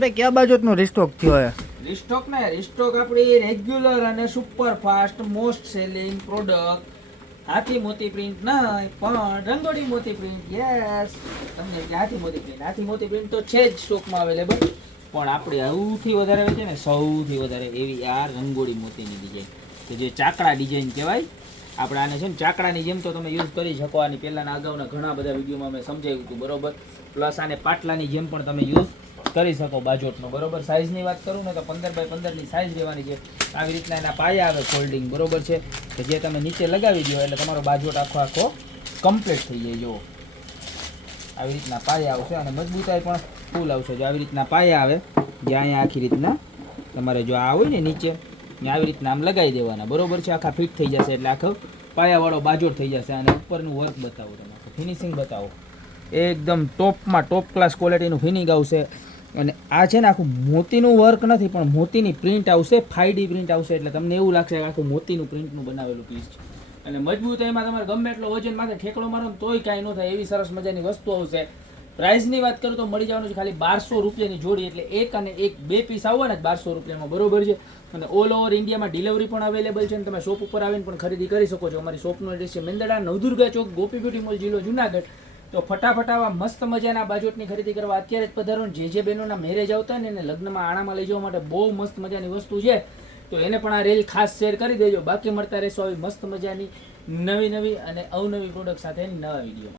ભાઈ કયા બાજુનો રિસ્ટોક થયો હે? રિસ્ટોક આપણી રેગ્યુલર અને super fast most selling product Hathi Moti print નહીં પણ રંગોળી મોતી પ્રિન્ટ. યસ, તમને એટલે હાથી મોતી પ્રિન્ટ તો છે જ સ્ટોકમાં અવેલેબલ, પણ આપણે સૌથી વધારે આવે છે ને સૌથી વધારે એવી આ રંગોળી મોતીની ડિઝાઇન કે જે ચાકડા ડિઝાઇન કહેવાય. આપણે આને છે ને ચાકડાની જેમ તો તમે યુઝ કરી શકો. આની પહેલાંના અગાઉના ઘણા બધા વિડીયોમાં મેં સમજાવ્યું હતું, બરોબર. પ્લસ આને પાટલાની જેમ પણ તમે યુઝ કરી શકો બાજોટનો, બરોબર. સાઇઝની વાત કરું ને તો 15x15 ની સાઇઝ રહેવાની છે. આવી રીતના એના પાયા આવે ફોલ્ડિંગ, બરોબર છે, કે જે તમે નીચે લગાવી દો એટલે તમારો બાજોટ આખો કમ્પ્લીટ થઈ જાય. જો આવી રીતના પાયા આવશે અને મજબૂતાઈ પણ ફૂલ આવશે. જો આવી રીતના પાયા આવે, જે અહીંયા આખી રીતના તમારે જો આ હોય ને નીચે આવી રીતના આમ લગાવી દેવાના, બરોબર છે. આખા ફિટ થઈ જશે એટલે આખો પાયાવાળો બાજોટ થઈ જશે. અને ઉપરનું વર્ક બતાવો, તમે ફિનિશિંગ બતાવો, એકદમ ટોપમાં ટોપ ક્લાસ ક્વોલિટીનું ફિનિંગ આવશે. અને આ છે ને આખું મોતીનું વર્ક નથી પણ મોતીની પ્રિન્ટ આવશે, 5D પ્રિન્ટ આવશે, એટલે તમને એવું લાગશે કે આખું મોતીનું પ્રિન્ટનું બનાવેલું પીસ છે. અને મજબૂતાઈમાં તમારે ગમે એટલો વજન માથે ઠેકડો મારો ને તોય કાંઈ ન થાય એવી સરસ મજાની વસ્તુ આવશે. પ્રાઇસની વાત કરું તો મળી જવાનું છે ખાલી 1200 રૂપિયાની જોડી, એટલે એક અને એક બે પીસ આવવાના જ 1200 રૂપિયામાં, બરોબર છે. અને ઓલ ઓવર ઇન્ડિયામાં ડિલિવરી પણ અવેલેબલ છે અને તમે શોપ ઉપર આવીને પણ ખરીદી કરી શકો છો. અમારી શોપનો એડ્રેસ છે મેંદરડા, નવદુર્ગા ચોક, ગોપી બ્યુટી મોલ, જિલ્લો જુનાગઢ. તો ફટાફટ આવા મસ્ત મજાના બાજોટની ખરીદી કરવા અત્યારે જ પધારો. જે બહેનોના મેરેજ આવતા હોય ને એને લગ્નમાં આણામાં લઈ જવા માટે બહુ મસ્ત મજાની વસ્તુ છે, તો એને પણ આ રેલ ખાસ શેર કરી દેજો. બાકી મળતા રહેશો આવી મસ્ત મજાની નવી અને અવનવી પ્રોડક્ટ સાથે નવા વિડીયો.